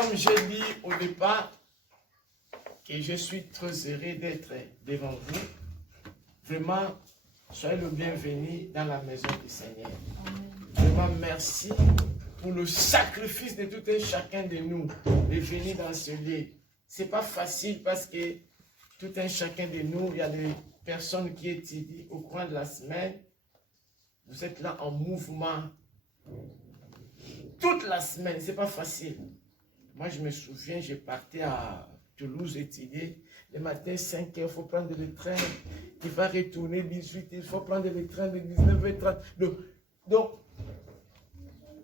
Comme j'ai dit au départ, que je suis très heureux d'être devant vous. Vraiment, soyez le bienvenu dans la maison du Seigneur. Vraiment, merci pour le sacrifice de tout un chacun de nous de venir dans ce lieu. Ce n'est pas facile parce que tout un chacun de nous, il y a des personnes qui étudient au cours de la semaine. Vous êtes là en mouvement toute la semaine, ce n'est pas facile. Moi, je me souviens, je partais à Toulouse étudier. Le matin, 5 h, il faut prendre le train. Il va retourner 18 h, il faut prendre le train de 19 h 30. Donc,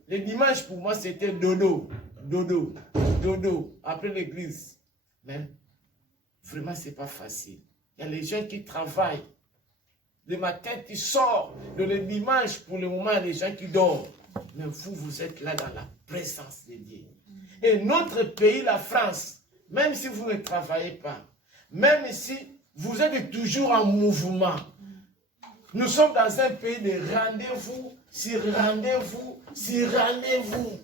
le dimanche, pour moi, c'était dodo, dodo, dodo, après l'église. Mais vraiment, ce n'est pas facile. Il y a les gens qui travaillent. Le matin, tu sors. Le dimanche, pour le moment, il y a les gens qui dorment. Mais vous, vous êtes là dans la présence de Dieu. Et notre pays, la France, même si vous ne travaillez pas, même si vous êtes toujours en mouvement, nous sommes dans un pays de rendez-vous, sur rendez-vous, sur rendez-vous,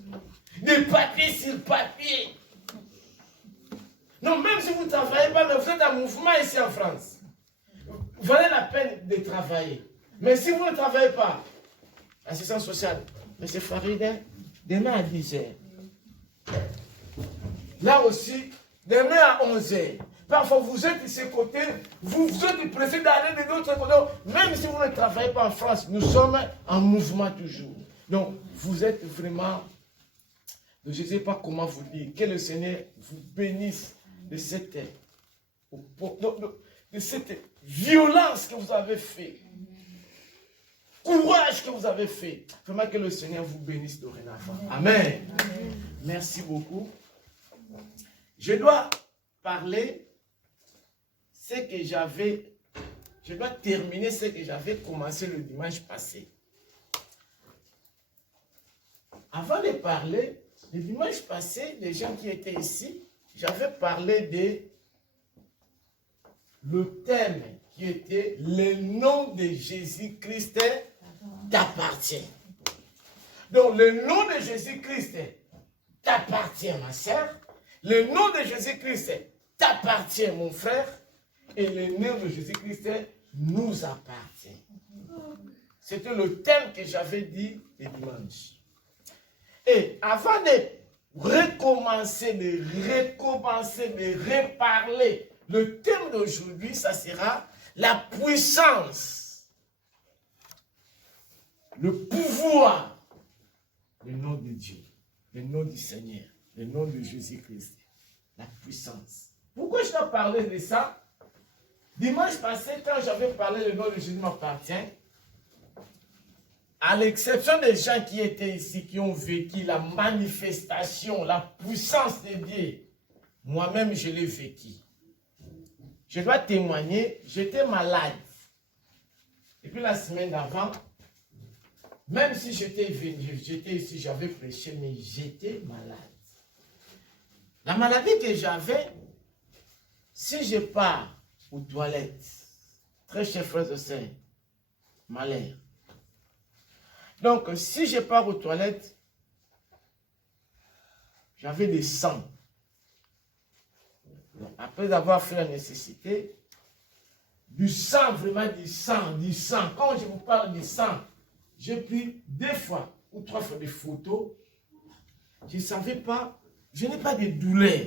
de papier sur papier. Non, même si vous ne travaillez pas, mais vous êtes en mouvement ici en France. Vous valez la peine de travailler. Mais si vous ne travaillez pas, assistance sociale, M. Farid, demain à 10 h. Là aussi, demain à 11 h. Parfois, vous êtes de ce côté, vous êtes pressé d'aller de l'autre côté. Même si vous ne travaillez pas en France, nous sommes en mouvement toujours. Donc, vous êtes vraiment, je ne sais pas comment vous dire, que le Seigneur vous bénisse de cette violence que vous avez fait. Courage que vous avez fait. Vraiment que le Seigneur vous bénisse dorénavant. Amen. Amen. Merci beaucoup. Je dois parler ce que j'avais, je dois terminer ce que j'avais commencé le dimanche passé. Avant de parler, le dimanche passé, les gens qui étaient ici, j'avais parlé de le thème qui était le nom de Jésus-Christ t'appartient. Donc le nom de Jésus-Christ t'appartient, ma sœur. Le nom de Jésus-Christ t'appartient, mon frère. Et le nom de Jésus-Christ nous appartient. C'était le thème que j'avais dit le dimanche. Et avant de recommencer, de reparler, le thème d'aujourd'hui, ça sera la puissance, le pouvoir, le nom de Dieu, le nom du Seigneur, le nom de Jésus-Christ, la puissance. Pourquoi je dois parler de ça? Dimanche passé, quand j'avais parlé le nom de Jésus m'appartient, à l'exception des gens qui étaient ici, qui ont vécu la manifestation, la puissance de Dieu, moi-même je l'ai vécu. Je dois témoigner, j'étais malade. Et puis la semaine d'avant, même si j'étais ici, j'avais prêché, mais j'étais malade. La maladie que j'avais, si je pars aux toilettes, très chers frères et sœurs, malheur. Donc, si je pars aux toilettes, j'avais des sangs. Donc, après avoir fait la nécessité, du sang, vraiment du sang. Quand je vous parle du sang, j'ai pris 2 fois ou 3 fois des photos. Je ne savais pas, je n'ai pas de douleur.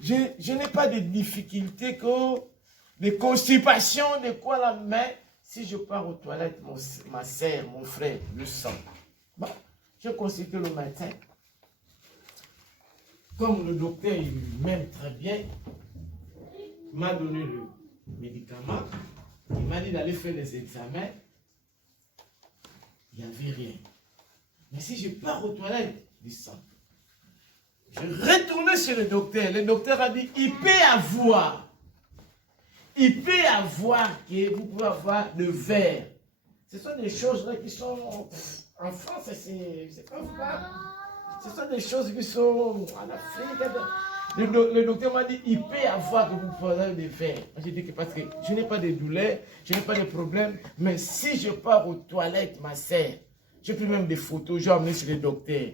Je n'ai pas de difficultés, de constipation, de quoi la main. Si je pars aux toilettes, ma sœur, mon frère, le sang. Bon, j'ai consulté le matin. Comme le docteur m'aime très bien, il m'a donné le médicament. Il m'a dit d'aller faire des examens. Il n'y avait rien. Mais si je pars aux toilettes, du sang. Je retournais chez le docteur. Le docteur a dit, il peut avoir que vous pouvez avoir le verre. Ce sont des choses là qui sont, en France, c'est pas vrai. Ce sont des choses qui sont en Afrique. Le docteur m'a dit, il peut avoir que vous pouvez avoir le verre. J'ai dit que parce que je n'ai pas de douleur, je n'ai pas de problème, mais si je pars aux toilettes, ma sœur, j'ai pris même des photos, j'ai emmené chez le docteur.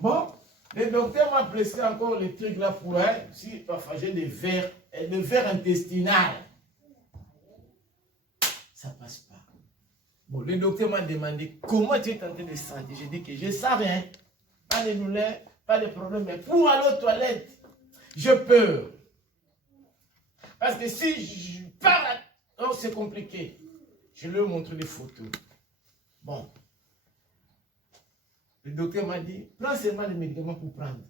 Bon, Le docteur m'a prescrit encore les trucs là pour si parfois j'ai des vers intestinales. Ça passe pas. Bon, le docteur m'a demandé comment tu es en train de sentir. J'ai dit que je ne sens rien. Pas de douleur, pas de problème. Mais pour aller aux toilettes, je peux. Parce que si je pars, oh, c'est compliqué. Je lui ai montré des photos. Bon. Le docteur m'a dit, prends seulement les médicaments pour prendre.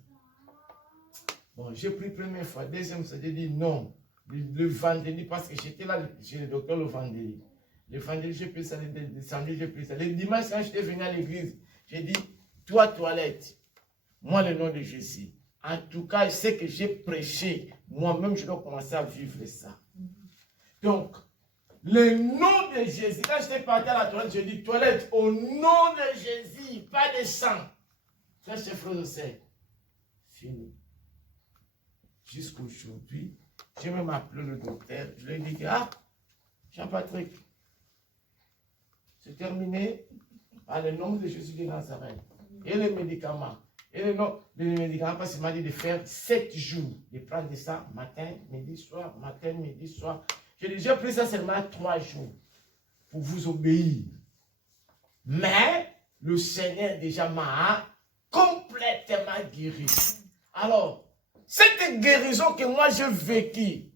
Bon, j'ai pris première fois. Deuxième fois, j'ai dit non. Le vendredi, parce que j'étais là chez le docteur le vendredi. Le vendredi, j'ai pris ça. Le samedi, j'ai pris ça. Le dimanche, quand j'étais venu à l'église, j'ai dit, toi, toilette, moi, le nom de Jésus. En tout cas, je sais que j'ai prêché. Moi-même, je dois commencer à vivre ça. Donc, le nom de Jésus, quand j'étais parti à la toilette, je dis toilette, au nom de Jésus, pas de sang. Ça, c'est frère de sœur. Fini. Jusqu'aujourd'hui, j'ai même appelé le docteur. Je lui ai dit, ah, Jean-Patrick, c'est terminé par le nom de Jésus de Nazareth. Et les médicaments. Et le nom des médicaments, parce qu'il m'a dit de faire 7 jours. De prendre ça matin, midi, soir, matin, midi, soir. J'ai pris ça seulement 3 jours pour vous obéir. Mais le Seigneur déjà m'a complètement guéri. Alors, cette guérison que moi j'ai vécue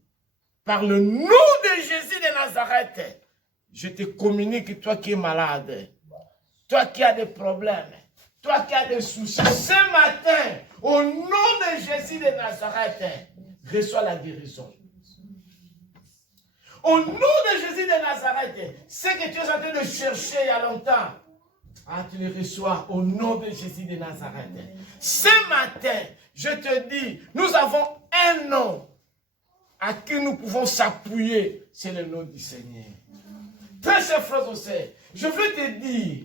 par le nom de Jésus de Nazareth, je te communique, toi qui es malade, toi qui as des problèmes, toi qui as des soucis, ce matin, au nom de Jésus de Nazareth, reçois la guérison. Au nom de Jésus de Nazareth, ce que tu es en train de chercher il y a longtemps, ah, tu le reçois au nom de Jésus de Nazareth. Ce matin, je te dis, nous avons un nom à qui nous pouvons s'appuyer, c'est le nom du Seigneur. Très chers frères et sœurs, je veux te dire,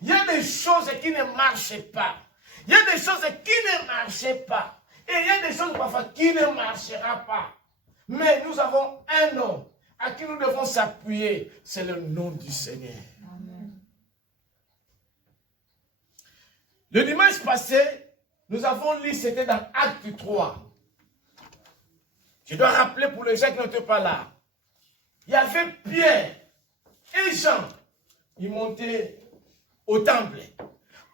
il y a des choses qui ne marchent pas. Il y a des choses qui ne marchent pas. Et il y a des choses parfois qui ne marcheront pas. Mais nous avons un nom à qui nous devons s'appuyer, c'est le nom du Seigneur. Amen. Le dimanche passé, nous avons lu, c'était dans Acte 3. Je dois rappeler pour les gens qui n'étaient pas là. Il y avait Pierre et Jean. Ils montaient au temple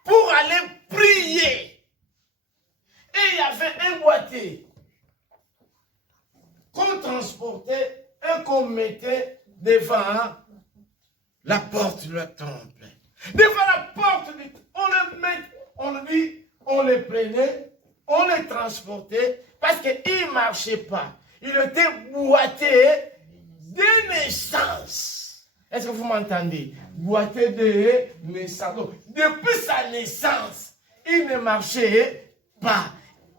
pour aller prier. Et il y avait un boîtier qu'on transportait et qu'on mettait devant la porte du temple. Devant la porte, on les prenait, on les transportait parce qu'il ne marchait pas. Il était boité de naissance. Est-ce que vous m'entendez? Boité de naissance. Donc, depuis sa naissance, il ne marchait pas.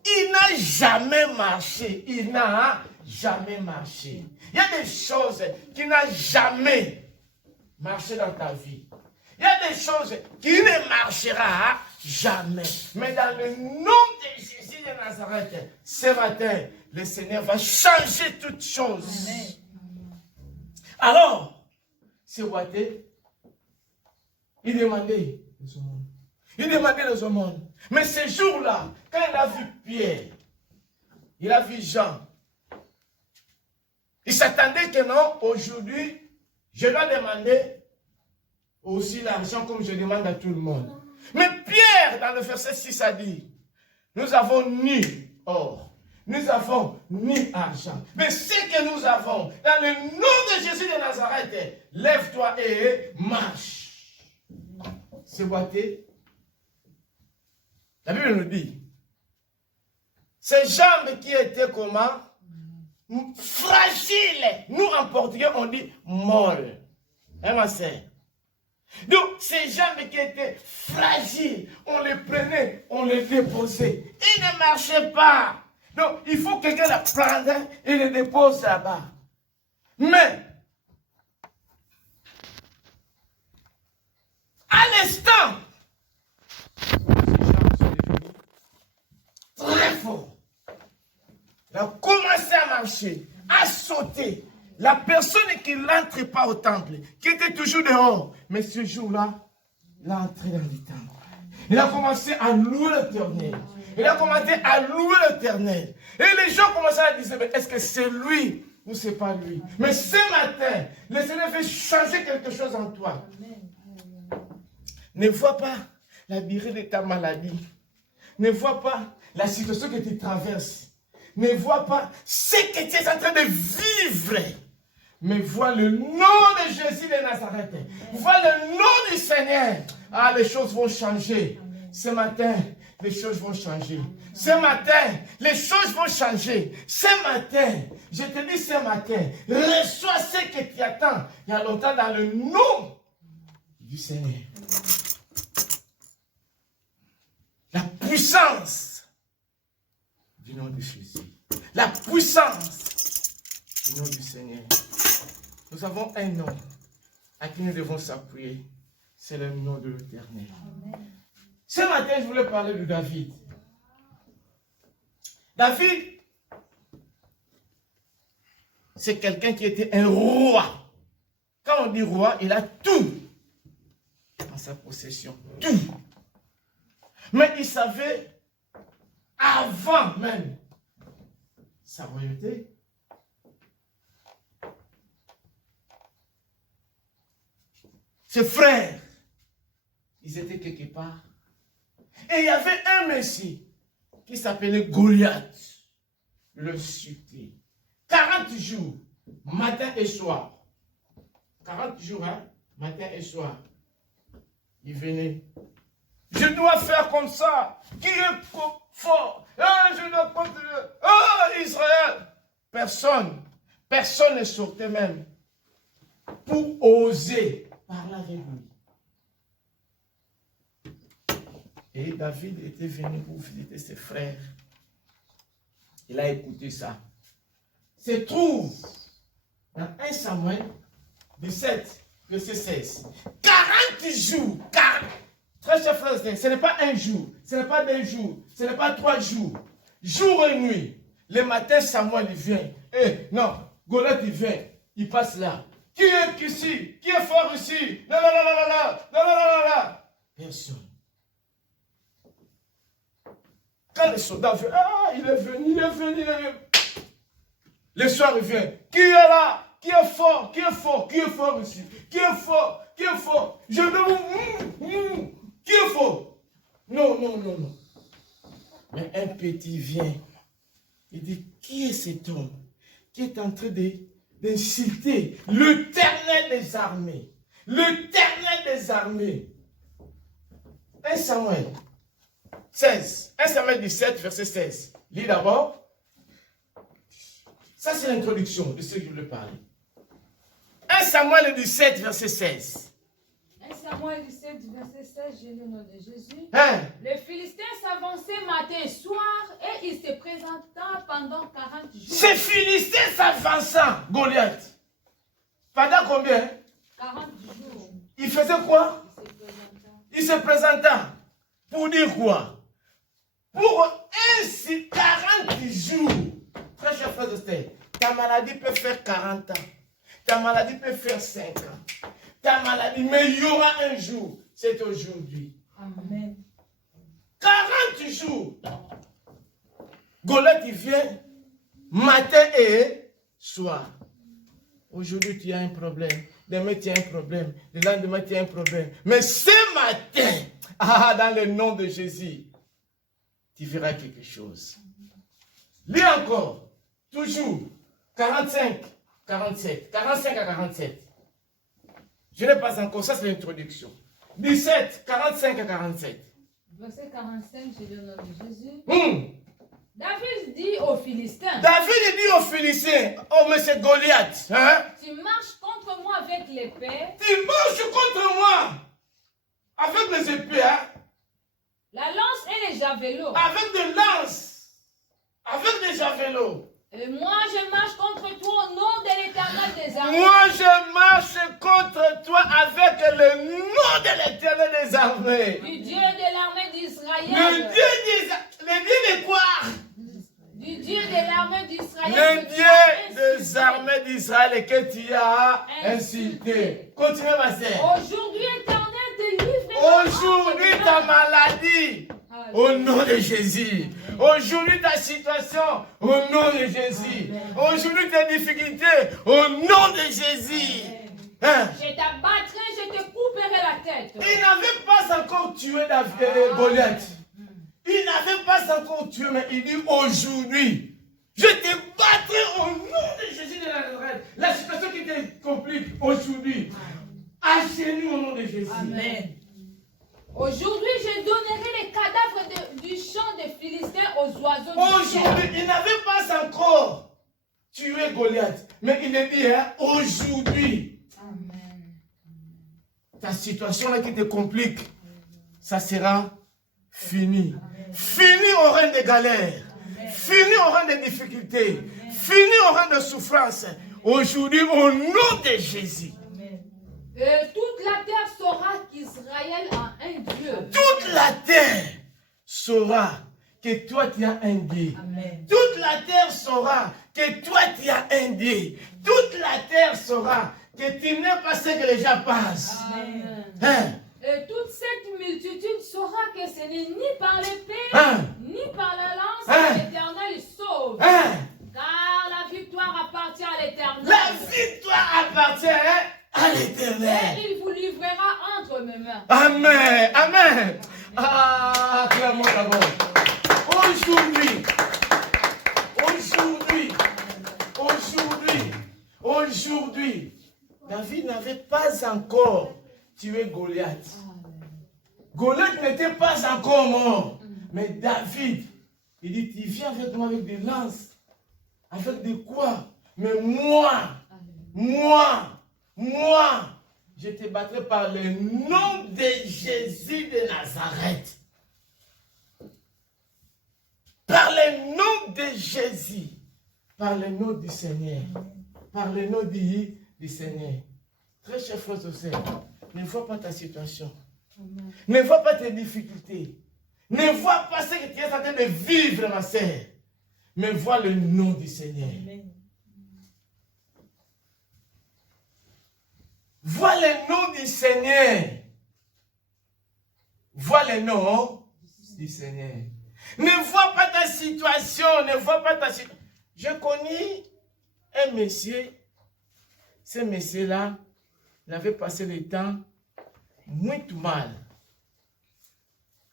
Il n'a jamais marché. Il n'a jamais marché. Il y a des choses qui n'ont jamais marché dans ta vie. Il y a des choses qui ne marcheront jamais. Mais dans le nom de Jésus de Nazareth, ce matin, le Seigneur va changer toutes choses. Amen. Alors, ce boité, il demandait de son monde. Il demandait de son monde. Mais ce jour-là, quand il a vu Pierre, il a vu Jean, il s'attendait que non, aujourd'hui, je dois demander aussi l'argent comme je demande à tout le monde. Mais Pierre, dans le verset 6, a dit, nous avons ni or, nous avons ni argent. Mais ce que nous avons, dans le nom de Jésus de Nazareth, lève-toi et marche. Ce boîtier, la Bible nous dit, ces jambes qui étaient comment? Fragiles. Nous, en portugais, on dit molle. Hein, ma sœur? Donc, ces jambes qui étaient fragiles, on les prenait, on les déposait. Ils ne marchaient pas. Donc, il faut que quelqu'un la prenne et les dépose là-bas. Mais, à l'instant, ces jambes sont devenues très fortes. Il a commencé à marcher, à sauter. La personne qui n'entre pas au temple, qui était toujours dehors, mais ce jour-là, il est entré dans le temple. Il a commencé à louer l'Éternel. Il a commencé à louer l'Éternel. Et les gens commençaient à dire, mais est-ce que c'est lui ou c'est pas lui? Mais ce matin, le Seigneur veut changer quelque chose en toi. Ne vois pas la durée de ta maladie. Ne vois pas la situation que tu traverses. Ne vois pas ce que tu es en train de vivre. Mais vois le nom de Jésus de Nazareth. Vois le nom du Seigneur. Ah, les choses vont changer. Ce matin, les choses vont changer. Ce matin, les choses vont changer. Ce matin, je te dis ce matin, reçois ce que tu attends il y a longtemps dans le nom du Seigneur. La puissance du nom de Jésus. La puissance du nom du Seigneur. Nous avons un nom à qui nous devons s'appuyer. C'est le nom de l'Éternel. Ce matin, je voulais parler de David. David, c'est quelqu'un qui était un roi. Quand on dit roi, il a tout en sa possession. Tout. Mais il savait, avant même sa royauté, ses frères, ils étaient quelque part. Et il y avait un Messie qui s'appelait Goliath, le succès. 40 jours, matin et soir. 40 jours, hein, matin et soir. Il venait. Je dois faire comme ça. Qui est fort? Ah, je dois continuer. Ah, Israël. Personne ne sortait même pour oser parler avec lui. Et David était venu pour visiter ses frères. Il a écouté ça. Se trouve dans 1 Samuel 17, verset 16. 40 jours. 40. Très chers frères, ce n'est pas un jour, ce n'est pas 2 jours, ce n'est pas 3 jours. Jour et nuit. Le matin, Samuel il vient. Non, Goliath il vient. Il passe là. Qui est ici? Qui est fort ici? Non, non, non, non, non, non, non, non, non, non, non. Personne. Quand les soldats viennent, ah, il est venu, il est venu, il est venu. Le soir, il vient. Qui est là? Qui est fort? Qui est fort? Qui est fort ici? Qui est fort? Qui est fort? Je veux vous... Qui est fort? Non, non, non, non. Mais un petit vient. Il dit, qui est cet homme qui est en train d'insulter l'Éternel des armées? L'Éternel des armées. 1 Samuel 16. 1 Samuel 17, verset 16. Lis d'abord. Ça, c'est l'introduction de ce que je voulais parler. 1 Samuel 17, verset 16. 1 Samuel 17, verset 16, j'ai le nom de Jésus. Hein? Le Philistin s'avançait matin et soir et il se présenta pendant 40 jours. Ce Philistin s'avançant, Goliath. Pendant combien? 40 jours. Il faisait quoi? Il se présenta. Pour dire quoi? Pour ainsi 40 jours. Très cher frère Esther, ta maladie peut faire 40 ans. Ta maladie peut faire 5 ans. Ta maladie, mais il y aura un jour. C'est aujourd'hui. Amen. 40 jours. Goliath, il vient matin et soir. Aujourd'hui, tu as un problème. Demain, tu as un problème. Le lendemain, tu as un problème. Mais ce matin, dans le nom de Jésus, tu verras quelque chose. Lis encore. Toujours. 45, 47. 45 à 47. Je n'ai pas encore. Ça, c'est l'introduction. 17, 45 à 47. Verset 45, j'ai le nom de Jésus. David dit aux Philistins. David dit aux Philistins, oh mais c'est Goliath, hein? Tu marches contre moi avec l'épée. Tu marches contre moi avec les épées, hein? La lance et les javelots. Avec des lances, avec des javelots. Et moi je marche contre toi au nom de l'Éternel des armées. Moi je marche contre toi avec le nom de l'Éternel des armées. Du Dieu de l'armée d'Israël. Le Dieu de quoi? Du Dieu de l'armée d'Israël. Le Dieu des armées d'Israël que tu as insulté. Continuez ma sœur. Aujourd'hui, Éternel, délivre Aujourd'hui, ta maladie, au nom de Jésus. Aujourd'hui, ta situation, au nom de Jésus. Aujourd'hui, tes difficultés, au nom de Jésus. Hein? Je t'abattrai, je te couperai la tête. Il n'avait pas encore tué Goliath. Il n'avait pas encore tué, mais il dit aujourd'hui, je te battrai au nom de Jésus de Nazareth. La situation qui te complique aujourd'hui, achève-nous au nom de Jésus. Amen. Aujourd'hui, je donnerai les cadavres du champ des Philistins aux oiseaux du ciel. Aujourd'hui, il n'avait pas encore tué Goliath, mais il est dit, hein, aujourd'hui, ta situation là qui te complique, ça sera fini. Fini au règne des galères. Fini au règne des difficultés. Fini au règne de souffrance. Aujourd'hui, au nom de Jésus. Et toute la terre saura qu'Israël a un Dieu. Toute la terre saura que toi tu as un Dieu. Amen. Toute la terre saura que toi tu as un Dieu. Toute la terre saura que tu n'es pas ce que les gens pensent. Amen. Hein? Et toute cette multitude saura que ce n'est ni par l'épée, Hein? ni par la lance Hein? que l'Éternel sauve. Hein? Car la victoire appartient à l'Éternel. La victoire appartient à l'Éternel. Et il vous livrera entre mes mains. Amen. Amen. Ah, acclamons d'abord. Aujourd'hui, David n'avait pas encore tué Goliath. Goliath n'était pas encore mort. Mais David, il dit, tu viens avec moi avec des lances. Avec de quoi? Mais moi, je te battrai par le nom de Jésus de Nazareth. Par le nom de Jésus. Par le nom du Seigneur. Par le nom du Seigneur. Très chers frères et sœurs, ne vois pas ta situation. Ne vois pas tes difficultés. Ne vois pas ce que tu es en train de vivre, ma sœur. Mais vois le nom du Seigneur. Vois le nom du Seigneur. Vois le nom du Seigneur. Ne vois pas ta situation. Ne vois pas ta situation. Je connais un monsieur. Ce monsieur-là, il avait passé le temps muito mal.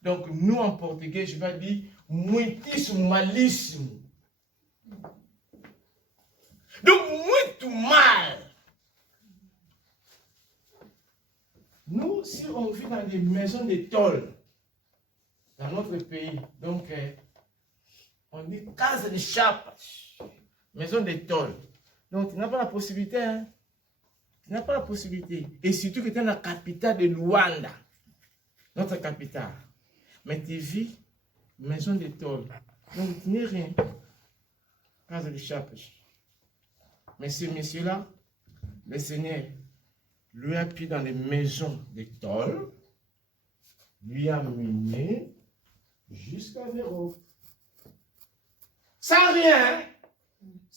Donc, nous en portugais, je vais dire muitíssimo malíssimo. Donc, muito mal. Nous, si on vit dans des maisons de tôle, dans notre pays, donc, on dit casa de chapas, maison de tôle. Donc, tu n'as pas la possibilité, hein? Tu n'as pas la possibilité. Et surtout que tu es dans la capitale de Luanda, notre capitale. Mais tu vis maison de tôle. Donc, tu n'es rien. Casa de chapas. Mais ce monsieur-là, le Seigneur lui a pris dans les maisons de tôle, lui a mené jusqu'à Véro. Sans rien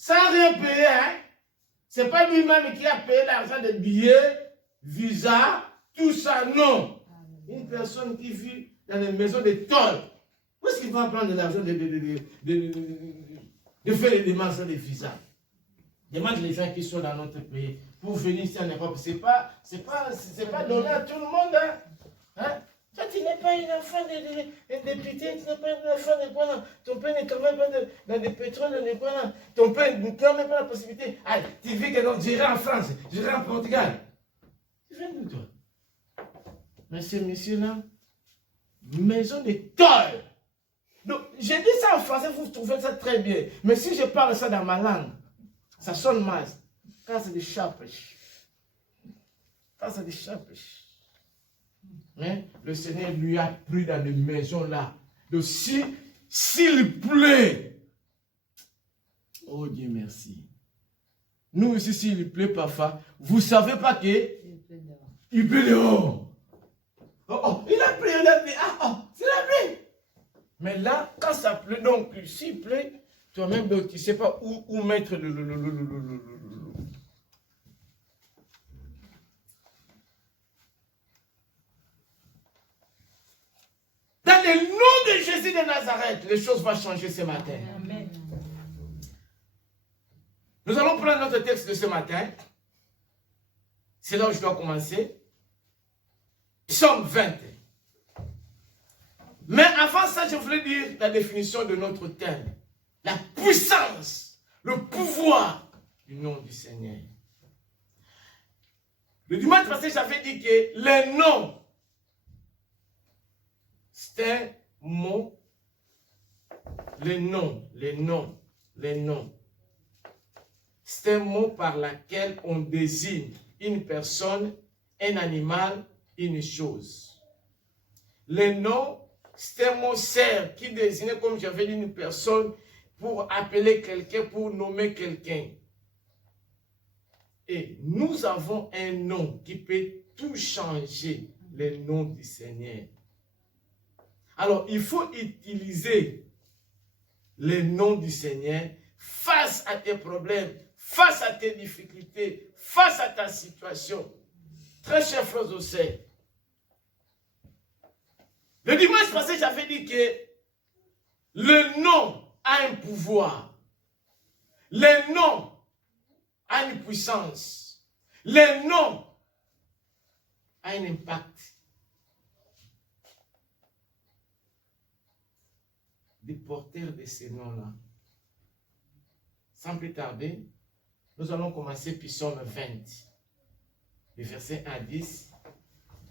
payer. Hein? Ce n'est pas lui-même qui a payé l'argent des billets, visa, tout ça, non. Une personne qui vit dans les maisons de tôle, où est-ce qu'il va prendre de l'argent de faire les démarches de visa? Demande les gens qui sont dans notre pays pour venir ici en Europe. C'est pas donné à tout le monde. Hein? Hein? Toi, tu n'es pas une enfant de député, tu n'es pas une enfant de quoi. Ton père ne travaille pas dans le pétrole, ton père ne travaille pas la possibilité. Allez, tu vis que non, j'irai en France, j'irai en Portugal. Tu viens d'où, toi? Mais ce monsieur-là, maison de tôle. Donc, j'ai dit ça en français, vous trouvez ça très bien. Mais si je parle ça dans ma langue, ça sonne mal. Casa de chapas. Casa de chapas. Mais le Seigneur lui a pris dans les maisons là. Donc s'il plaît. Oh Dieu merci. Nous ici, s'il plaît parfois, vous ne savez pas que il plaît dehors. Il a pris. C'est la pluie. Mais là, quand ça pleut, donc s'il plaît, toi-même, tu ne sais pas où mettre le. Jésus de Nazareth, les choses vont changer ce matin. Amen. Nous allons prendre notre texte de ce matin. C'est là où je dois commencer. Psaume 20. Mais avant ça, je voulais dire la définition de notre thème. La puissance, le pouvoir du nom du Seigneur. Le dimanche passé, j'avais dit que les noms, c'est un mot. Les noms. C'est un mot par lequel on désigne une personne, un animal, une chose. Les noms, c'est un mot serbe qui désignait, comme j'avais dit, une personne pour appeler quelqu'un, pour nommer quelqu'un. Et nous avons un nom qui peut tout changer, le nom du Seigneur. Alors, il faut utiliser le nom du Seigneur face à tes problèmes, face à tes difficultés, face à ta situation. Très chers frères et sœurs, le dimanche passé, j'avais dit que le nom a un pouvoir. Le nom a une puissance. Le nom a un impact. Des porteurs de ces noms-là. Sans plus tarder, nous allons commencer Psaume 20. Le verset 1 à 10.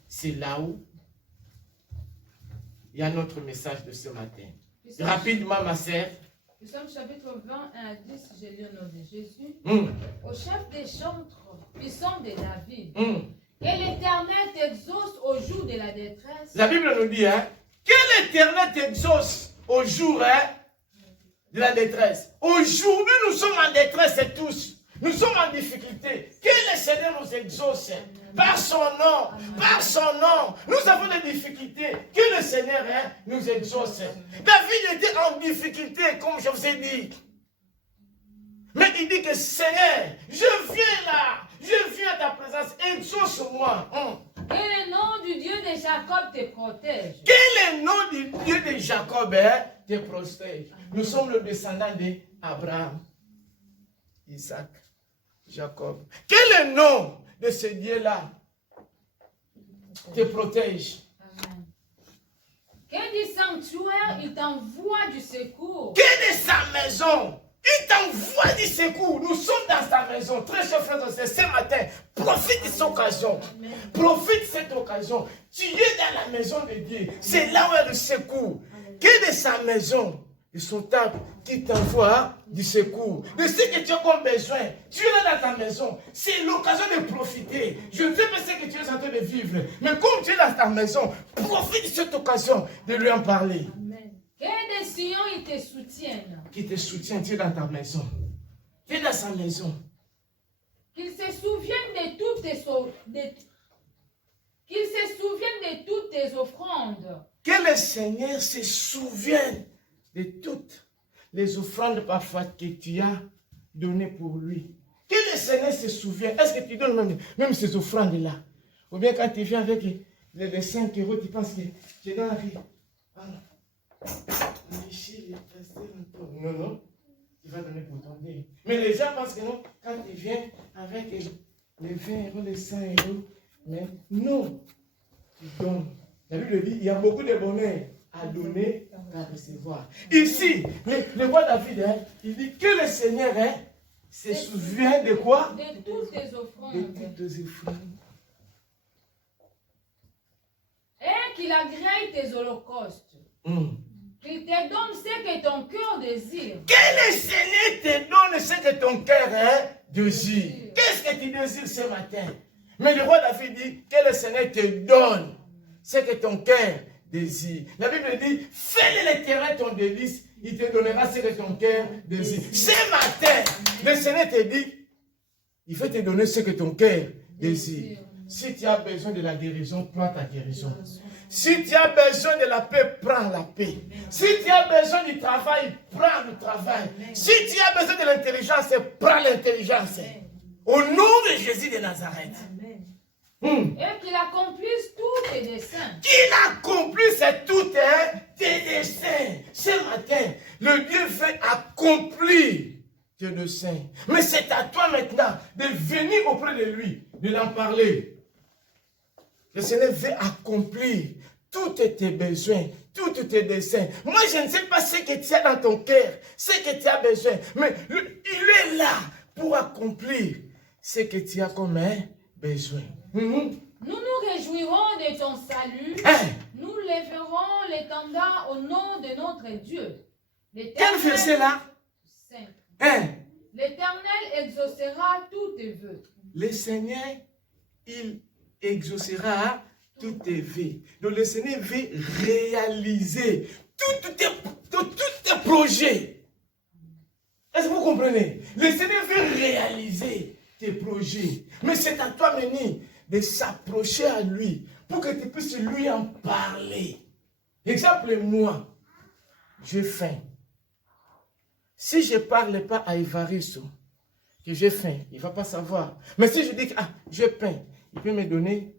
C'est là où il y a notre message de ce matin. Rapidement, ma sœur. Psaume chapitre 20, 1 à 10, j'ai lu au nom de Jésus. Au chef des chantres, puissant de David, que l'Éternel t'exauce au jour de la détresse. La Bible nous dit, que l'Éternel t'exauce au jour de la détresse. Aujourd'hui, nous sommes en détresse tous. Nous sommes en difficulté. Que le Seigneur nous exauce. Par son nom. Par son nom. Nous avons des difficultés. Que le Seigneur nous exauce. David était en difficulté, comme je vous ai dit. Mais il dit que Seigneur, je viens là. Je viens à ta présence. Exauce-moi. Que le nom du Dieu de Jacob te protège. Que le nom du Dieu de Jacob te protège. Nous sommes le descendant d'Abraham, Isaac, Jacob. Que le nom de ce Dieu-là te protège. Amen. Que du sanctuaire, il t'envoie du secours. Que de sa maison, il t'envoie du secours. Nous sommes dans sa maison. Très chers frères et sœurs, ce matin, profite de cette occasion. Profite de cette occasion. Tu es dans la maison de Dieu. C'est là où il y a du secours. Que de sa maison, de son table, qui t'envoie du secours. De ce que tu as comme besoin. Tu es là dans ta maison. C'est l'occasion de profiter. Je ne sais pas ce que tu es en train de vivre. Mais comme tu es dans ta maison, profite de cette occasion de lui en parler. Amen. Que des Sion, il te soutienne. Qui te soutient, tu es dans ta maison. Tu es dans sa maison. Qu'il se souvienne de toutes tes offrandes. Que le Seigneur se souvienne de toutes les offrandes parfois que tu as données pour lui. Que le Seigneur se souvienne. Est-ce que tu donnes même ces offrandes-là? Ou bien quand tu viens avec les 5 €, tu penses que tu es dans la vie. Non, non. Tu vas donner pour ton Dieu. Mais les gens pensent que non, quand tu viens avec les 20 €, les 100 €, mais non, tu donnes. La Bible dit, il y a beaucoup de bonheur à donner qu'à recevoir. Ici, le roi David, il dit que le Seigneur se souvient de quoi? De toutes tes offrandes. De toutes tes offrandes. Et qu'il agrée tes holocaustes. Qu'il te donne ce que ton cœur désire. Que le Seigneur te donne ce que ton cœur désire. Qu'est-ce que tu désires ce matin? Mais le roi David dit que le Seigneur te donne ce que ton cœur désire. La Bible dit, fais-le l'Éternel ton délice, il te donnera ce que ton cœur désire. Ce matin, le Seigneur te dit, il veut te donner ce que ton cœur désire. Si tu as besoin de la guérison, prends ta guérison. Si tu as besoin de la paix, prends la paix. Si tu as besoin du travail, prends le travail. Si tu as besoin de l'intelligence, prends l'intelligence. Au nom de Jésus de Nazareth. Et qu'il accomplisse tous tes desseins. Qu'il accomplisse tous tes desseins. Ce matin, le Dieu veut accomplir tes desseins. Mais c'est à toi maintenant de venir auprès de lui, de l'en parler. Le Seigneur veut accomplir tous tes besoins, tous tes desseins. Moi, je ne sais pas ce que tu as dans ton cœur, ce que tu as besoin, mais il est là pour accomplir ce que tu as comme besoin. Nous nous réjouirons de ton salut. Nous lèverons l'étendard au nom de notre Dieu. Quel verset là? 5. L'Éternel exaucera tous tes vœux. Le Seigneur, il exaucera tous tes vœux. Donc le Seigneur veut réaliser tous tes projets. Est-ce que vous comprenez? Le Seigneur veut réaliser tes projets. Mais c'est à toi maintenant de s'approcher à lui pour que tu puisses lui en parler. Exemple, moi, j'ai faim. Si je ne parle pas à Évariste que j'ai faim, il ne va pas savoir. Mais si je dis que j'ai faim, il peut me donner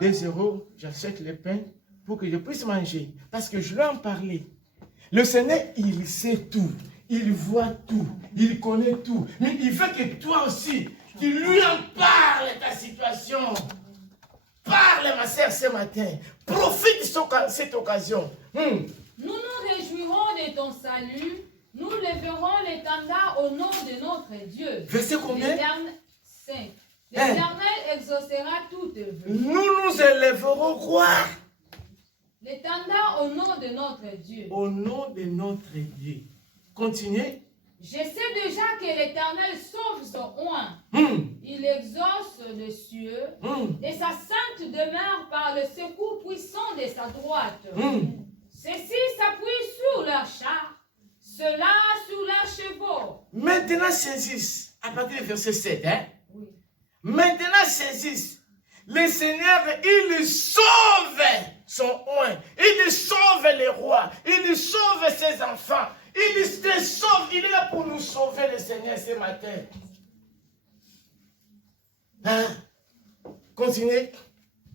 2 €, j'achète le pain pour que je puisse manger. Parce que je lui en parler. Le Seigneur, il sait tout. Il voit tout. Il connaît tout. Mais il veut que toi aussi, tu lui en parles ta situation. Parle, ma sœur, ce matin. Profite de cette occasion. Nous nous réjouirons de ton salut. Nous lèverons l'étendard au nom de notre Dieu. Verset combien? 5. L'Éternel exaucera tous tes vœux. Nous nous élèverons quoi? L'étendard au nom de notre Dieu. Au nom de notre Dieu. Continuez. Je sais déjà que l'Éternel sauve son oint. Il exauce les cieux et sa sainte demeure par le secours puissant de sa droite. Ceux-ci s'appuient sur leurs chars, ceux-là sur leurs chevaux. Maintenant saisissent, à partir du verset 7, Oui. Maintenant saisissent. Le Seigneur, il sauve son oint, il sauve les rois, il sauve ses enfants, il te sauve, il est là pour nous sauver, le Seigneur, ce matin. Continuez.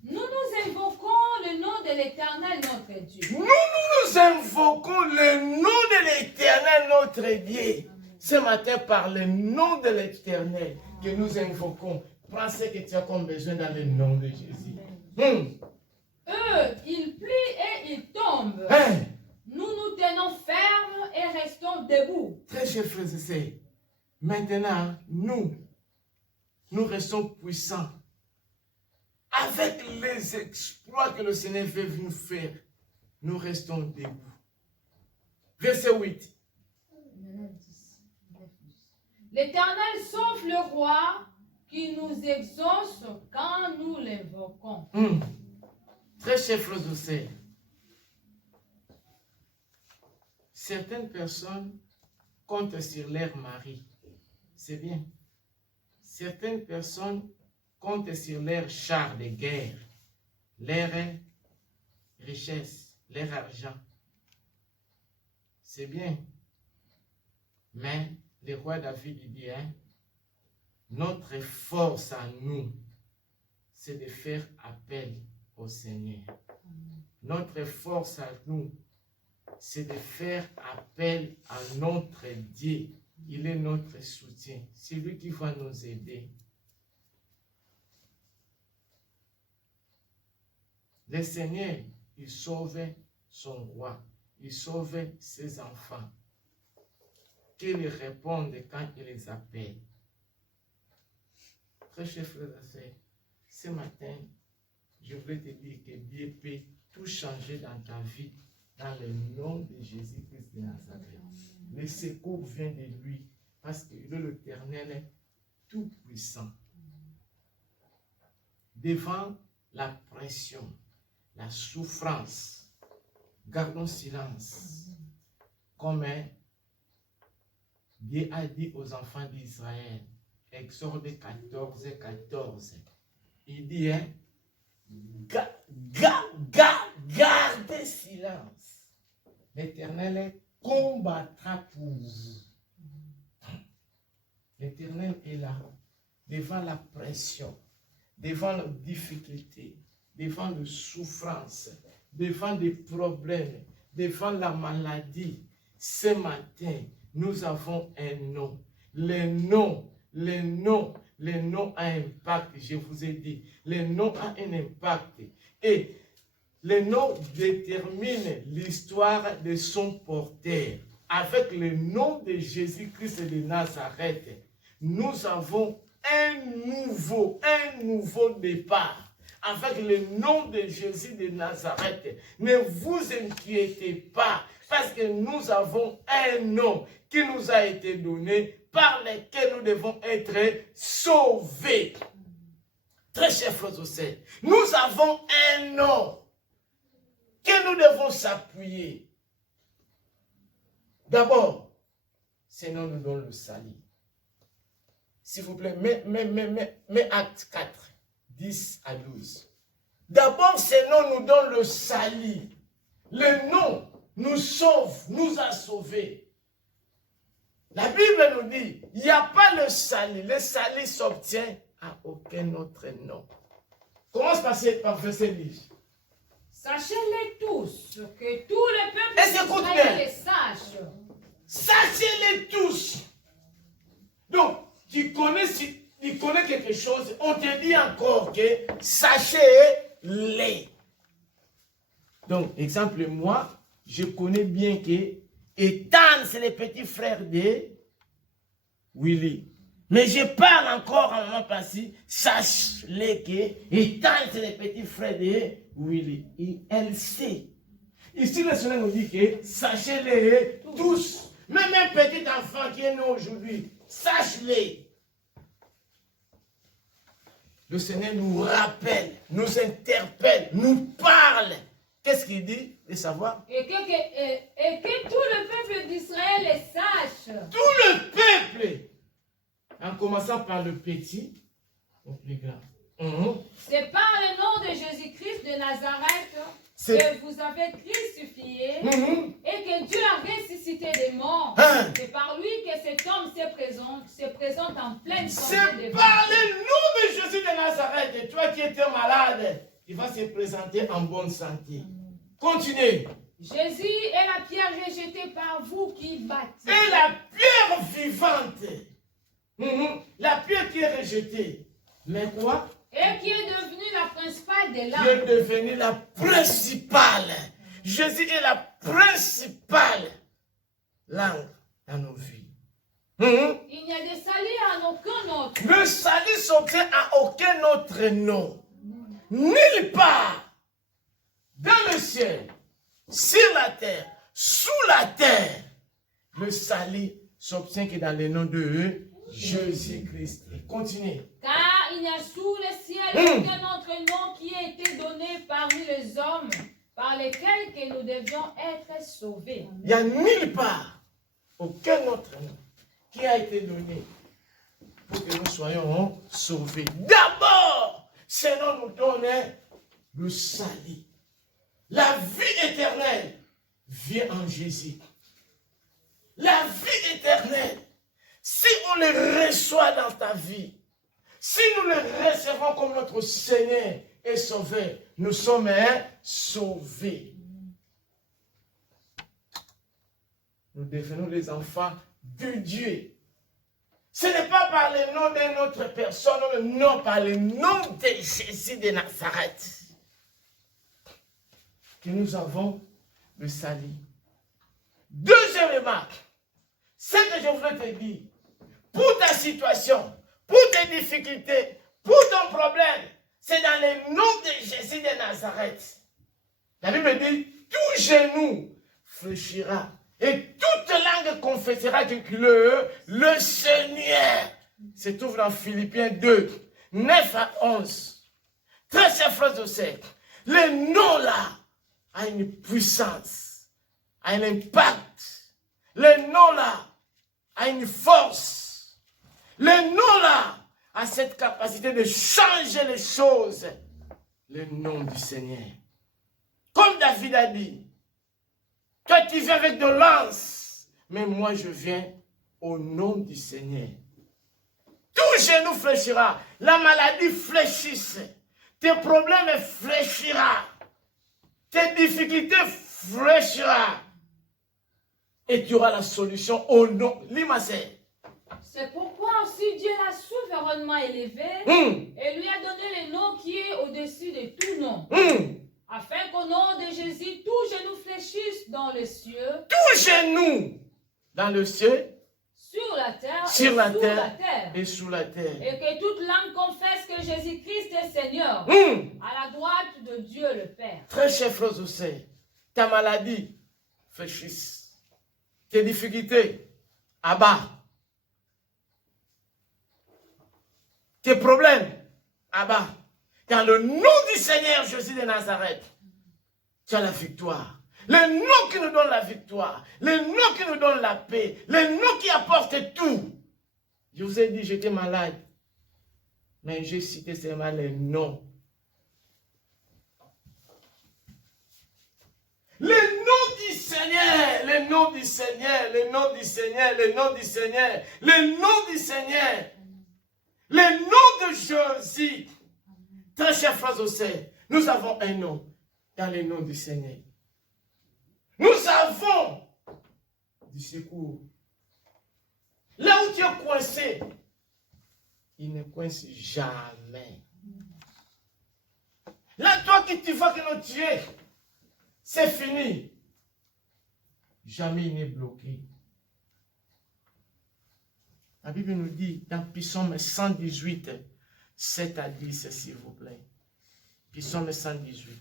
Nous invoquons le nom de l'Éternel notre Dieu. Nous invoquons le nom de l'Éternel notre Dieu. Ce matin, par le nom de l'Éternel que nous invoquons, prends ce que tu as comme besoin dans le nom de Jésus. Eux, ils plient et ils tombent. Nous nous tenons fermes et restons debout. Très chers frères et sœurs, maintenant, nous restons puissants. Avec les exploits que le Seigneur veut nous faire, nous restons debout. Verset 8. L'Éternel sauve le roi qui nous exauce quand nous l'invoquons. Très chers frères et sœurs, certaines personnes comptent sur leur mari. C'est bien. Certaines personnes comptent sur leur char de guerre, leur richesse, leur argent. C'est bien. Mais le roi David dit, notre force à nous, c'est de faire appel au Seigneur. Notre force à nous, c'est de faire appel à notre Dieu. Il est notre soutien. C'est lui qui va nous aider. Le Seigneur, il sauve son roi. Il sauve ses enfants. Qu'ils répondent quand il les appelle. Très chers frères et sœurs, ce matin, je voulais te dire que Dieu peut tout changer dans ta vie, dans le nom de Jésus-Christ de Nazareth. Le secours vient de lui, parce qu'il est l'Éternel tout-puissant. Devant la pression, la souffrance, gardons silence. Comme Dieu a dit aux enfants d'Israël, Exode 14, 14, il dit, gardez silence. L'Éternel combattra pour vous. L'Éternel est là, devant la pression, devant les difficultés, devant les souffrances, devant des problèmes, devant la maladie, ce matin, nous avons un nom. Les noms ont un impact, je vous ai dit. Les noms ont un impact. Et les noms déterminent l'histoire de son porteur. Avec le nom de Jésus-Christ de Nazareth, nous avons un nouveau départ. Avec le nom de Jésus de Nazareth, ne vous inquiétez pas, parce que nous avons un nom qui nous a été donné, par lequel nous devons être sauvés. Très chers frères et sœurs, nous avons un nom que nous devons s'appuyer. D'abord, ce nom nous donne le salut. S'il vous plaît, mets Acte 4, 10 à 12. D'abord, ce nom nous donne le salut. Le nom nous sauve, nous a sauvés. La Bible nous dit, il n'y a pas le salut. Le salut s'obtient à aucun autre nom. Commence par verset 10. Sachez-les tous, que tout le peuple d'Israël les sache. Sachez-les tous. Donc, tu connais quelque chose, on te dit encore que sachez-les. Donc, exemple, moi, je connais bien que Ethan, c'est le petit frère de Willy. Mais je parle encore à un moment passé, sache-les que Ethan, c'est le petit frère de Willy. Et elle sait. Ici, le Seigneur nous dit que sachez-les tous. Même un petit enfant qui est né aujourd'hui, sache-les. Le Seigneur nous rappelle, nous interpelle, nous parle. Qu'est-ce qu'il dit de savoir? Et que tout le peuple d'Israël les sache. Tout le peuple, en commençant par le petit au plus grand. C'est par le nom de Jésus-Christ de Nazareth que vous avez crucifié et que Dieu a ressuscité des morts. C'est par lui que cet homme se présente en pleine santé. C'est par le nom de Jésus de Nazareth, toi qui étais malade, il va se présenter en bonne santé. Continuez. Jésus est la pierre rejetée par vous qui bâtissez. Et la pierre vivante. La pierre qui est rejetée. Mais quoi? Et qui est devenue la principale des langues. Qui est devenue la principale. Jésus est la principale langue dans nos vies. Il n'y a de salut en aucun autre. Le salut s'obtient à aucun autre nom. Nulle part. Dans le ciel, sur la terre, sous la terre, le salut s'obtient que dans le nom de Jésus-Christ. Continuez. Car il n'y a sous le ciel aucun autre nom qui ait été donné parmi les hommes par lesquels que nous devions être sauvés. Il n'y a nulle part aucun autre nom qui a été donné pour que nous soyons sauvés. D'abord, ce nom nous donne le salut. La vie éternelle vient en Jésus. La vie éternelle, si on le reçoit dans ta vie, si nous le recevons comme notre Seigneur et Sauveur, nous sommes sauvés. Nous devenons les enfants de Dieu. Ce n'est pas par le nom d'une autre personne, non, par le nom de Jésus de Nazareth que nous avons le salut. Deuxième remarque, ce que je voulais te dire, pour ta situation, pour tes difficultés, pour ton problème, c'est dans le nom de Jésus de Nazareth. La Bible dit, tout genou fléchira et toute langue confessera que le Seigneur se trouve dans Philippiens 2, 9 à 11. Très chers frères et sœurs, le nom là a une puissance, a un impact. Le nom là a une force. Le nom là a cette capacité de changer les choses. Le nom du Seigneur. Comme David a dit, toi tu viens avec de lance, mais moi je viens au nom du Seigneur. Tout genou fléchira. La maladie fléchisse. Tes problèmes fléchira. Tes difficultés fléchira. Et tu auras la solution au nom. Limacé. C'est pourquoi aussi Dieu l'a souverainement élevé et lui a donné le nom qui est au-dessus de tout nom. Afin qu'au nom de Jésus, tout genou fléchisse dans les cieux. Tout genou dans le ciel. Sur la terre, Sur et la sous terre. la terre. Et sous la terre. Et que toute langue confesse que Jésus-Christ est Seigneur. À la droite de Dieu le Père. Très cher frère José, ta maladie fléchisse. Tes difficultés abat. Tes problèmes abat. Dans le nom du Seigneur Jésus de Nazareth, tu as la victoire. Le nom qui nous donne la victoire. Le nom qui nous donne la paix. Le nom qui apporte tout. Je vous ai dit, j'étais malade. Mais j'ai cité seulement les noms. Le nom du Seigneur. Le nom du Seigneur. Le nom du Seigneur. Le nom du Seigneur. Le nom du Seigneur. Le nom de Jésus. Très cher frère José, nous avons un nom dans le nom du Seigneur. Nous avons du secours. Là où tu es coincé, il ne coince jamais. Là, toi qui tu vois que non, tu es, c'est fini. Jamais il n'est bloqué. La Bible nous dit dans Psaume 118, 7 à 10, s'il vous plaît. Psaume 118.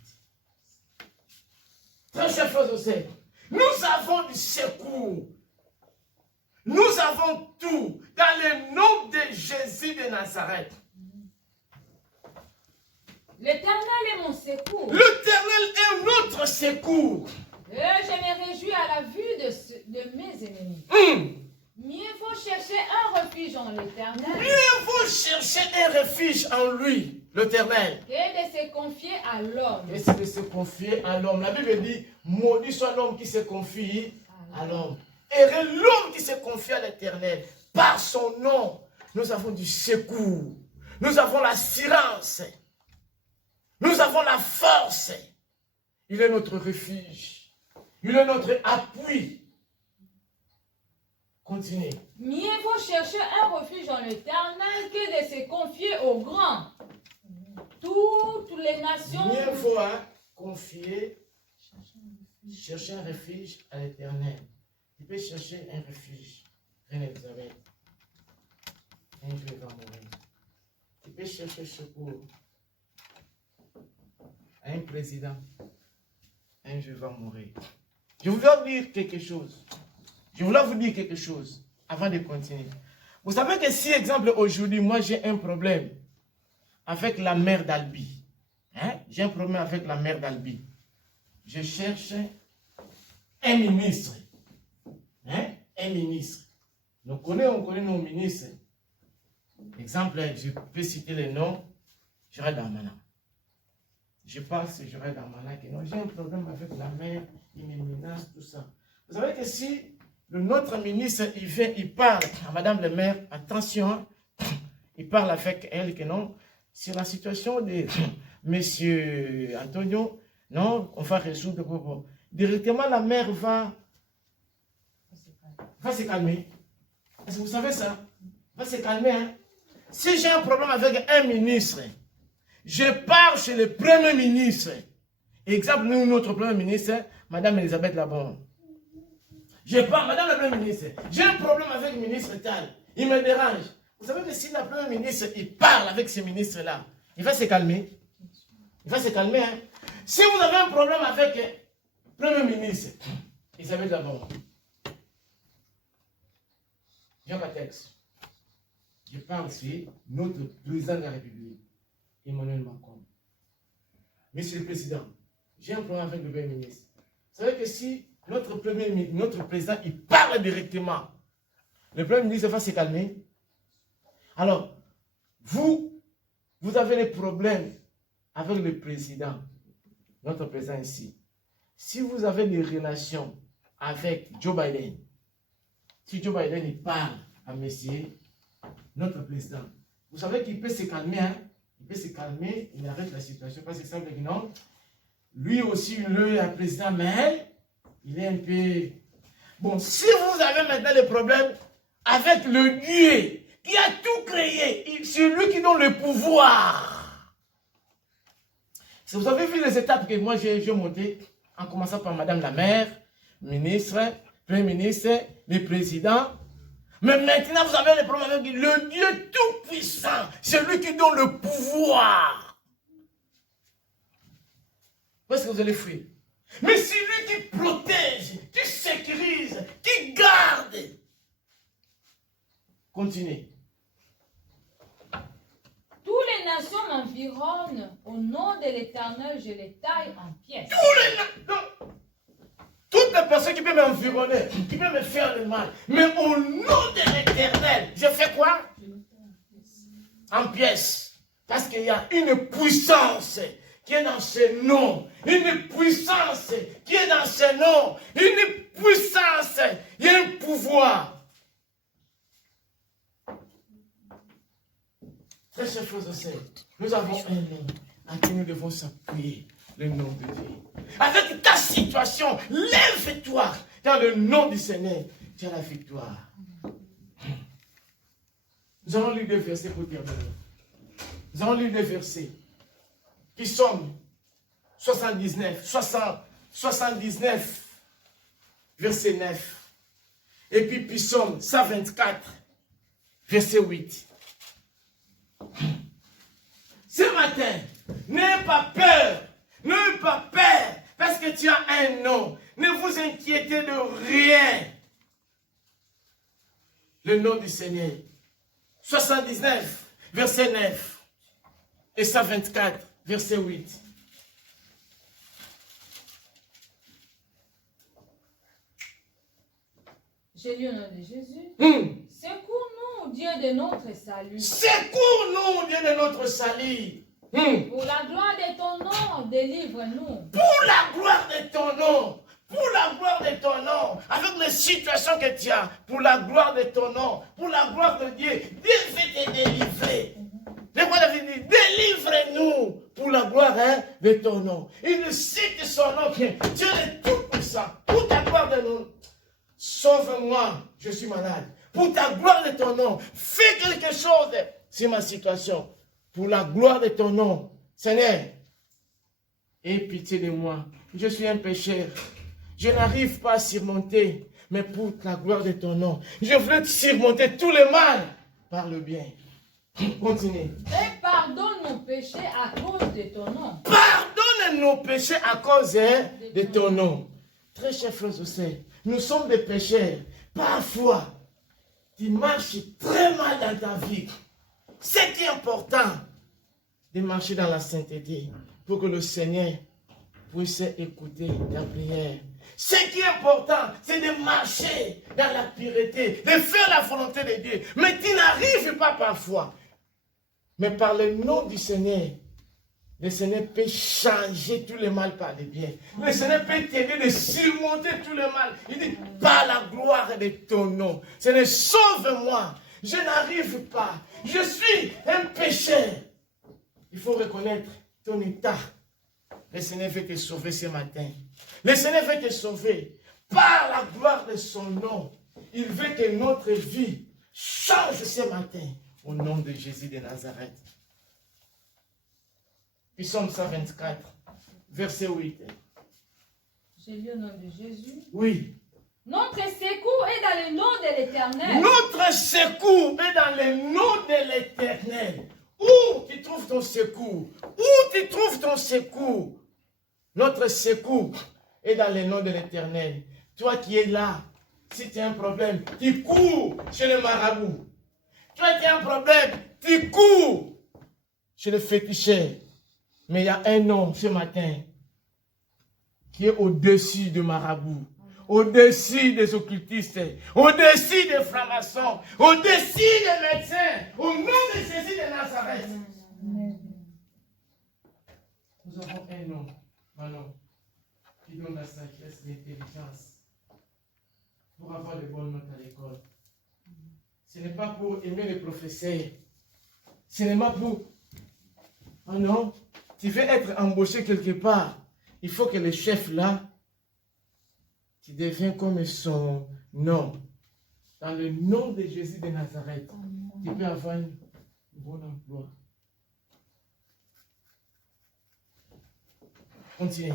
Très cher frère José, nous avons du secours. Nous avons tout dans le nom de Jésus de Nazareth. L'Éternel est mon secours. L'Éternel est notre secours. Et je me réjouis à la vue de mes ennemis. Mieux vaut chercher un refuge en l'Éternel. Mieux vaut chercher un refuge en lui, l'Éternel. Que de se confier à l'homme. Et c'est de se confier à l'homme. La Bible dit, maudit soit l'homme qui se confie à l'homme. Heureux l'homme qui se confie à l'Éternel. Par son nom, nous avons du secours. Nous avons l'assurance. Nous avons la force. Il est notre refuge. Il est notre appui. Continuez. Mieux vaut chercher un refuge en l'Éternel que de se confier aux grands. Toutes les nations. Mieux vaut confier, chercher un refuge à l'Éternel. Tu peux chercher un refuge, Reine Elisabeth. Un jour il va mourir. Tu peux chercher secours à un président. Un jour il va mourir. Je voulais vous dire quelque chose. Je voulais vous dire quelque chose avant de continuer. Vous savez que si, exemple, aujourd'hui, moi j'ai un problème avec la mère d'Albi. Hein? J'ai un problème avec la mère d'Albi. Je cherche un ministre. Hein? Un ministre. On connaît nos ministres. Exemple, je peux citer les noms. Gérald Darmanin. Je pense que Gérald Darmanin, que non, j'ai un problème avec la mère, il me menace, tout ça. Vous savez que si notre ministre, il vient, il parle à madame le maire, attention, il parle avec elle, que non, sur la situation de monsieur Antonio, non, on va résoudre. Directement, la mère va se calmer. Est-ce que vous savez ça? Va se calmer. Hein? Si j'ai un problème avec un ministre, je pars chez le premier ministre. Exemple, nous, notre premier ministre, madame Elisabeth Labon. Je pars, madame la première ministre, j'ai un problème avec le ministre Tal. Il me dérange. Vous savez que si la première ministre, il parle avec ce ministre-là, il va se calmer. Il va se calmer. Hein? Si vous avez un problème avec le premier ministre, Elisabeth Labon, Jean Catex, je parle aussi notre président de la République, Emmanuel Macron. Monsieur le Président, j'ai un problème avec le premier ministre. Vous savez que si notre président, il parle directement, le premier ministre va se calmer. Alors, vous avez des problèmes avec le président, notre président ici. Si vous avez des relations avec Joe Biden, si Joe Biden il parle à monsieur notre président. Vous savez qu'il peut se calmer, hein? Il peut se calmer, il arrête la situation. Parce que c'est simple que non. Lui aussi, le président, mais il est un peu... Bon, si vous avez maintenant le problème avec le Dieu qui a tout créé, c'est lui qui donne le pouvoir. Si vous avez vu les étapes que moi j'ai montées, en commençant par Madame la maire, ministre, Premier ministre, le président. Mais maintenant, vous avez le problème avec le Dieu tout-puissant. C'est lui qui donne le pouvoir. Où est-ce que vous allez fuir? Mais c'est lui qui protège, qui sécurise, qui garde. Continuez. Toutes les nations m'environnent. Au nom de l'Éternel, je les taille en pièces. Toutes les personnes qui peuvent m'environner, qui peuvent me faire le mal, mais au nom de l'Éternel, je fais quoi? En pièces. Parce qu'il y a une puissance qui est dans ce nom. Une puissance qui est dans ce nom. Une puissance. Il y a un pouvoir. Très chers frères et sœurs, nous avons un nom à qui nous devons s'appuyer. Le nom de Dieu. Avec ta situation, lève-toi dans le nom du Seigneur. Tu as la victoire. Nous allons lire deux versets pour terminer. Nous allons lire deux versets. Psaume 79, verset 9. Et puis Psaume 124, verset 8. Ce matin, n'aie pas peur. N'ayez pas peur, parce que tu as un nom. Ne vous inquiétez de rien. Le nom du Seigneur. 79, verset 9. Et 124, verset 8. J'ai lu au nom de Jésus. Secours-nous, Dieu de notre salut. Secours-nous, Dieu de notre salut. Pour la gloire de ton nom, délivre-nous. Pour la gloire de ton nom. Pour la gloire de ton nom. Avec les situations que tu as. Pour la gloire de ton nom. Pour la gloire de Dieu. Dieu veut te délivrer. Délivre-nous pour la gloire de ton nom. Il cite son nom. Dieu est tout puissant. Pour ta gloire de nous. Sauve-moi. Je suis malade. Pour ta gloire de ton nom. Fais quelque chose sur ma situation. Pour la gloire de ton nom, Seigneur, aie pitié de moi. Je suis un pécheur. Je n'arrive pas à surmonter, mais pour la gloire de ton nom, je veux surmonter tout le mal par le bien. Continue. Et pardonne nos péchés à cause de ton nom. Pardonne nos péchés à cause de ton nom. Très chers frères et sœurs, nous sommes des pécheurs. Parfois, tu marches très mal dans ta vie. C'est qui est important de marcher dans la sainteté pour que le Seigneur puisse écouter ta prière. Ce qui est important, c'est de marcher dans la pureté, de faire la volonté de Dieu. Mais tu n'arrives pas parfois. Mais par le nom du Seigneur, le Seigneur peut changer tout le mal par le bien. Le Seigneur peut t'aider de surmonter tout le mal. Il dit, par la gloire de ton nom. Seigneur, sauve-moi. Je n'arrive pas. Je suis un pécheur. Il faut reconnaître ton état. Le Seigneur veut te sauver ce matin. Le Seigneur veut te sauver. Par la gloire de son nom. Il veut que notre vie change ce matin. Au nom de Jésus de Nazareth. Psaume 124, verset 8. J'ai lu au nom de Jésus. Oui. Notre secours est dans le nom de l'Éternel. Notre secours est dans le nom de l'Éternel. Où tu trouves ton secours? Où tu trouves ton secours? Notre secours est dans le nom de l'Éternel. Toi qui es là, si tu as un problème, tu cours chez le marabout. Toi qui as un problème, tu cours chez le féticheur. Mais il y a un nom ce matin qui est au-dessus du marabout, au-dessus des occultistes, au-dessus des francs-maçons, au-dessus des médecins, au nom de Jésus de Nazareth. Nous avons un nom, Manon, qui donne la sagesse et l'intelligence pour avoir de bonnes notes à l'école. Ce n'est pas pour aimer les professeurs. Ce n'est pas pour... Oh non, tu veux être embauché quelque part. Il faut que le chef là, tu deviens comme son nom. Dans le nom de Jésus de Nazareth, tu peux avoir un bon emploi. Continue.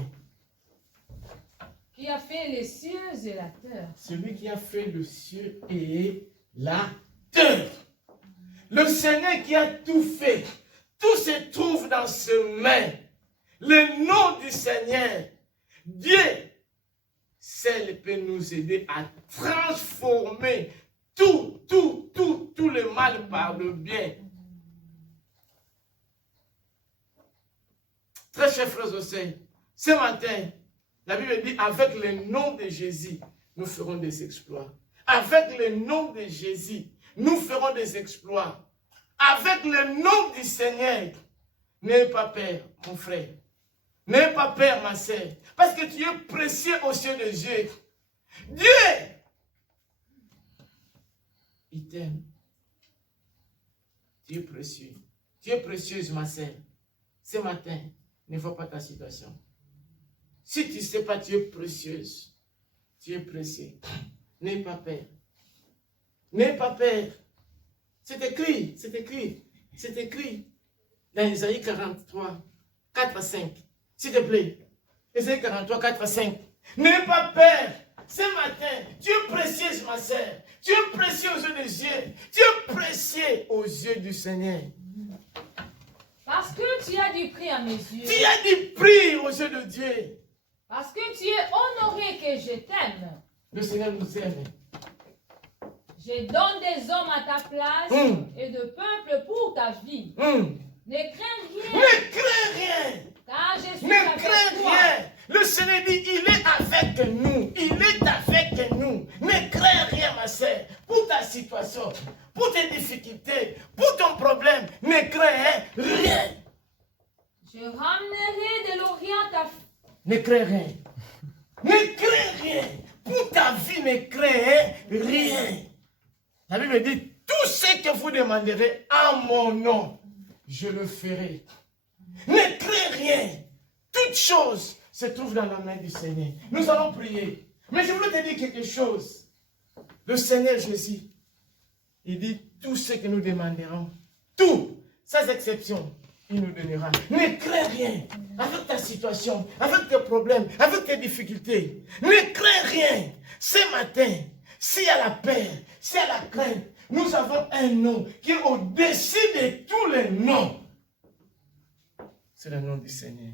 Qui a fait les cieux et la terre. Celui qui a fait le ciel et la terre. Le Seigneur qui a tout fait. Tout se trouve dans ses mains. Le nom du Seigneur. Dieu, seul peut nous aider à transformer tout le mal par le bien. Très chers frères et sœurs, ce matin, la Bible dit, avec le nom de Jésus, nous ferons des exploits. Avec le nom de Jésus, nous ferons des exploits. Avec le nom du Seigneur, n'aie pas peur, mon frère. N'aie pas peur, ma sœur. Parce que tu es précieux aux yeux de Dieu. Dieu, il t'aime. Tu es précieux. Tu es précieuse, ma sœur. Ce matin, ne vois pas ta situation. Si tu ne sais pas, tu es précieuse. Tu es précieux. N'aie pas peur. N'aie pas peur. C'est écrit, c'est écrit, c'est écrit. Dans Isaïe 43, 4 à 5. S'il te plaît. Isaïe 43, 4 à 5. N'aie pas peur. Ce matin, tu es précieuse, ma sœur. Tu es précieux aux yeux de Dieu. Tu es précieux aux yeux du Seigneur. Parce que tu as du prix à mes yeux. Tu as du prix aux yeux de Dieu. Parce que tu es honoré que je t'aime. Le Seigneur nous aime. Je donne des hommes à ta place et de peuple pour ta vie. Ne crains rien. Ne crains rien. Car je suis Ne avec crains toi. rien. Le Seigneur dit, il est avec nous. Il est avec nous. Ne crains rien, ma sœur. Pour ta situation, pour tes difficultés, pour ton problème, ne crains rien. Je ramenerai de l'Orient ta Ne crains rien. Ne crains rien. Pour ta vie, ne crains rien. La Bible dit, tout ce que vous demanderez en mon nom, je le ferai. Ne crains rien. Toute chose se trouve dans la main du Seigneur. Nous allons prier. Mais je voulais te dire quelque chose. Le Seigneur Jésus, il dit, tout ce que nous demanderons, tout, sans exception, il nous donnera. Ne crains rien. Avec ta situation, avec tes problèmes, avec tes difficultés. Ne crains rien. Ce matin, s'il y a la paix, s'il y a la crainte, nous avons un nom qui est au-dessus de tous les noms. C'est le nom du Seigneur,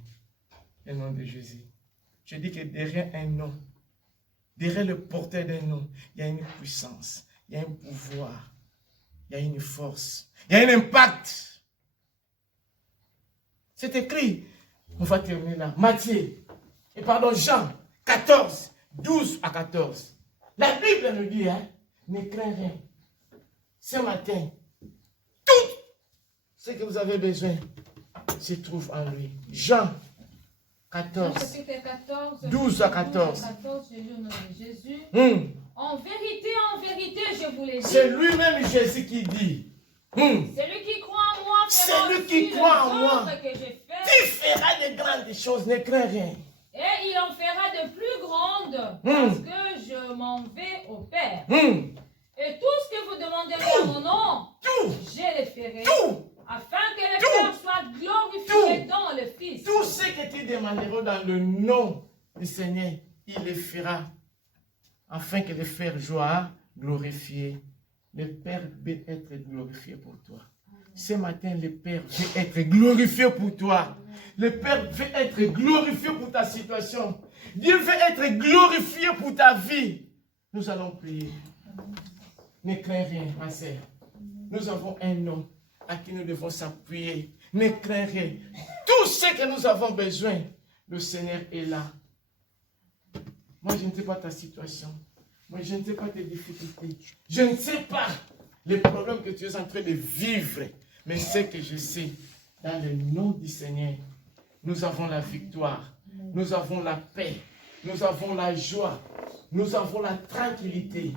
le nom de Jésus. Je dis que derrière un nom, derrière le porteur d'un nom, il y a une puissance, il y a un pouvoir, il y a une force, il y a un impact. C'est écrit. On va terminer là. Jean 14, 12 à 14. La Bible nous dit, ne crains rien. Ce matin, tout ce que vous avez besoin se trouve en lui. Jean 14, 12 à 14. Jésus. En vérité, je vous l'ai dit. C'est lui-même Jésus qui dit. Celui qui croit en moi fera Celui qui croit en moi, que j'ai fait. tu feras de grandes choses, ne crains rien. Et il en fera de plus grandes parce que je m'en vais au Père. Et tout ce que vous demanderez à mon nom, je le ferai. Afin que le Père soit glorifié dans le Fils. Tout ce que tu demanderas dans le nom du Seigneur, il le fera. Afin que le Père soit glorifié. Le Père veut être glorifié pour toi. Ce matin, le Père veut être glorifié pour toi. Le Père veut être glorifié pour ta situation. Dieu veut être glorifié pour ta vie. Nous allons prier. Ne crains rien, ma sœur. Nous avons un nom à qui nous devons s'appuyer. Ne crains rien. Tout ce que nous avons besoin, le Seigneur est là. Moi, je ne sais pas ta situation. Moi, je ne sais pas tes difficultés. Je ne sais pas les problèmes que tu es en train de vivre. Mais ce que je sais, dans le nom du Seigneur, nous avons la victoire. Nous avons la paix. Nous avons la joie. Nous avons la tranquillité.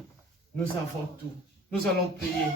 Nous avons tout. Nous allons prier.